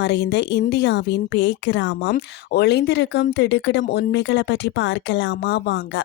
மறைந்த இந்தியாவின் பேய் கிராமம் ஒளிந்திருக்கும் திடுக்கிடும் உண்மைகளை பற்றி பார்க்கலாமா வாங்க.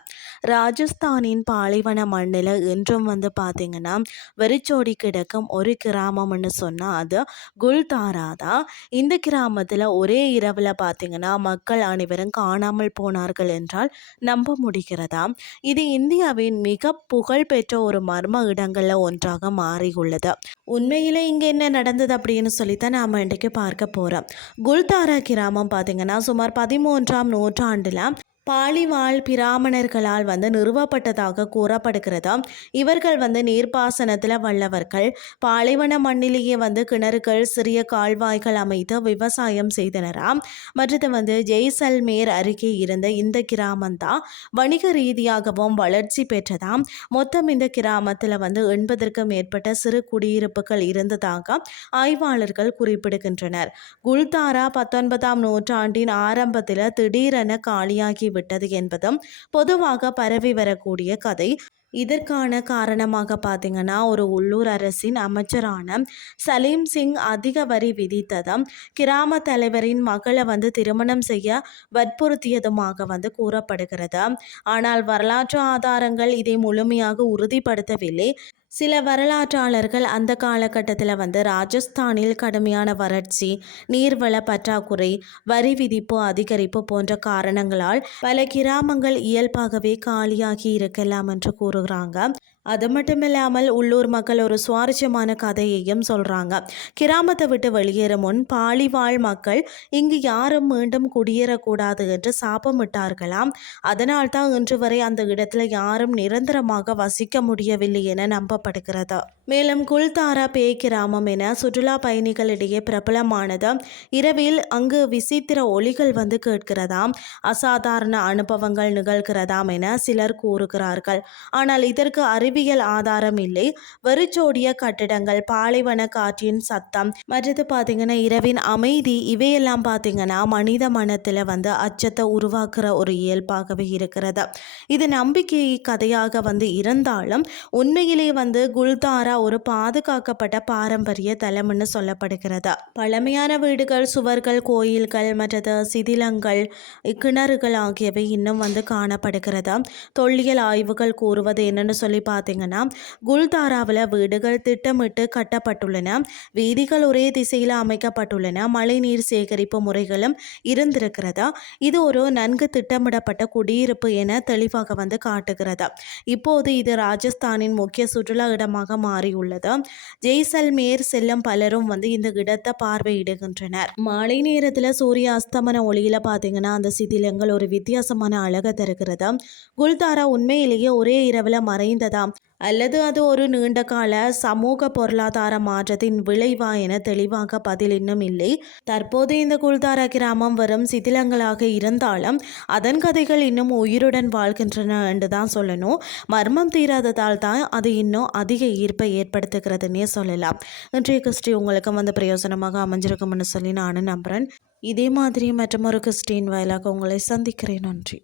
ராஜஸ்தானின் பாலைவன மண்ணில் இன்றும் பார்த்தீங்கன்னா வெறிச்சோடி கிடக்கும் ஒரு கிராமம்னு சொன்னால் அது குல்தாரா தான். இந்த கிராமத்தில் ஒரே இரவில் பார்த்தீங்கன்னா மக்கள் அனைவரும் காணாமல் போனார்கள் என்றால் நம்ப முடிகிறதா? இது இந்தியாவின் மிக புகழ்பெற்ற ஒரு மர்ம இடங்களில் ஒன்றாக மாறியுள்ளது. உண்மையிலே இங்கே என்ன நடந்தது அப்படின்னு சொல்லித்தான் நாம் இன்றைக்கு பார்க்க போகிறோம். குல்தாரா கிராமம் பார்த்தீங்கன்னா சுமார் 13ஆம் நூற்றாண்டில் பாலிவாழ் பிராமணர்களால் நிறுவப்பட்டதாக கூறப்படுகிறது. இவர்கள் நீர்ப்பாசனத்தில் வல்லவர்கள். பாலைவன மண்ணிலேயே கிணறுகள் சிறிய கால்வாய்கள் அமைத்து விவசாயம் செய்தனராம். மற்றது ஜெய்சல்மேர் அருகே இருந்த இந்த கிராமம் தான் வணிக ரீதியாகவும் வளர்ச்சி பெற்றதாம். மொத்தம் இந்த கிராமத்தில் 80க்கும் மேற்பட்ட சிறு குடியிருப்புகள் இருந்ததாக ஆய்வாளர்கள் குறிப்பிடுகின்றனர். குல்தாரா 19ஆம் நூற்றாண்டின் ஆரம்பத்தில் திடீரென காலியாகி விட்டது என்பதும் பொதுவாக பரவி வரக்கூடிய கதை. இதற்கான காரணமாக பார்த்தீங்கன்னா ஒரு உள்ளூர் அரசின் அமைச்சரான சலீம் சிங் அதிக வரி விதித்ததும் கிராம தலைவரின் மகளை திருமணம் செய்ய வற்புறுத்தியதுமாக கூறப்படுகிறது. ஆனால் வரலாற்று ஆதாரங்கள் இதை முழுமையாக உறுதிப்படுத்தவில்லை. சில வரலாற்றாளர்கள் அந்த காலகட்டத்தில் ராஜஸ்தானில் கடுமையான வறட்சி, நீர்வள பற்றாக்குறை, வரி விதிப்பு அதிகரிப்பு போன்ற காரணங்களால் பல கிராமங்கள் இயல்பாகவே காலியாகி இருக்கலாம் என்று கூறுகிறாங்க. அது மட்டும் இல்லாமல் உள்ளூர் மக்கள் ஒரு சுவாரஸ்யமான கதையையும் சொல்கிறாங்க. கிராமத்தை விட்டு வெளியேறும் முன் பாலிவாழ் மக்கள் இங்கு யாரும் மீண்டும் குடியேறக்கூடாது என்று சாபமிட்டார்களாம். அதனால் தான் இன்று வரை அந்த இடத்துல யாரும் நிரந்தரமாக வசிக்க முடியவில்லை என நம்பப்படுகிறது. மேலும் குல்தாரா பேய் கிராமம் என சுற்றுலா பயணிகளிடையே பிரபலமானது. இரவில் அங்கு விசித்திர ஒலிகள் கேட்கிறதாம், அசாதாரண அனுபவங்கள் நிகழ்கிறதாம் என சிலர் கூறுகிறார்கள். ஆனால் இதற்கு அறிவியல் ஆதாரம் இல்லை. வெறிச்சோடிய கட்டிடங்கள், பாலைவன காற்றின் சத்தம், மற்றது பார்த்தீங்கன்னா இரவின் அமைதி, இவையெல்லாம் பார்த்தீங்கன்னா மனித மனத்தில் அச்சத்தை உருவாக்குற ஒரு இயல்பாகவே இருக்கிறது. இது நம்பிக்கை கதையாக இருந்தாலும் உண்மையிலே குல்தாரா ஒரு பாதுகாக்கப்பட்ட பாரம்பரிய தலம்னு சொல்லப்படுகிறது. பழமையான வீடுகள், சுவர்கள், கோயில்கள், மற்றது சிதிலங்கள், கிணறுகள் ஆகியவை இன்னும் காணப்படுகிறது. தொல்லியல் ஆய்வுகள் கூறுவது என்னன்னு சொல்லி பார்த்தீங்கன்னா குல்தாராவில் வீடுகள் திட்டமிட்டு கட்டப்பட்டுள்ளன, வீதிகள் ஒரே திசையில் அமைக்கப்பட்டுள்ளன, மழைநீர் சேகரிப்பு முறைகளும் இருந்திருக்கிறதா. இது ஒரு நன்கு திட்டமிடப்பட்ட குடியிருப்பு என தெளிவாக காட்டுகிறது. இப்போது இது ராஜஸ்தானின் முக்கிய சுற்றுலா இடமாக மாறியுள்ளது. ஜெய்சல்மேர் செல்லும் பலரும் இந்த இடத்தை பார்வையிடுகின்றனர். மாலை நேரத்தில் சூரிய அஸ்தமன ஒளியில பார்த்தீங்கன்னா அந்த சிதிலங்கள் ஒரு வித்தியாசமான அழகை தருகிறது. குல்தாரா உண்மையிலேயே ஒரே இரவில் மறைந்ததாம் அல்லது அது ஒரு நீண்ட கால சமூக பொருளாதார மாற்றத்தின் விளைவா என தெளிவாக பதில் இன்னும் இல்லை. தற்போது இந்த குல்தாரா கிராமம் வரும் சிதிலங்களாக இருந்தாலும் அதன் கதைகள் இன்னும் உயிருடன் வாழ்கின்றன என்று தான் சொல்லணும். மர்மம் தீராததால் தான் அது இன்னும் அதிக ஈர்ப்பை ஏற்படுத்துகிறதுன்னே சொல்லலாம். இன்றைய கிறிஸ்டி உங்களுக்கு பிரயோசனமாக அமைஞ்சிருக்கும்னு சொல்லி நானும் நம்புகிறேன். இதே மாதிரி மற்றொரு கிறிஸ்டின் வாயிலாக உங்களை சந்திக்கிறேன். நன்றி.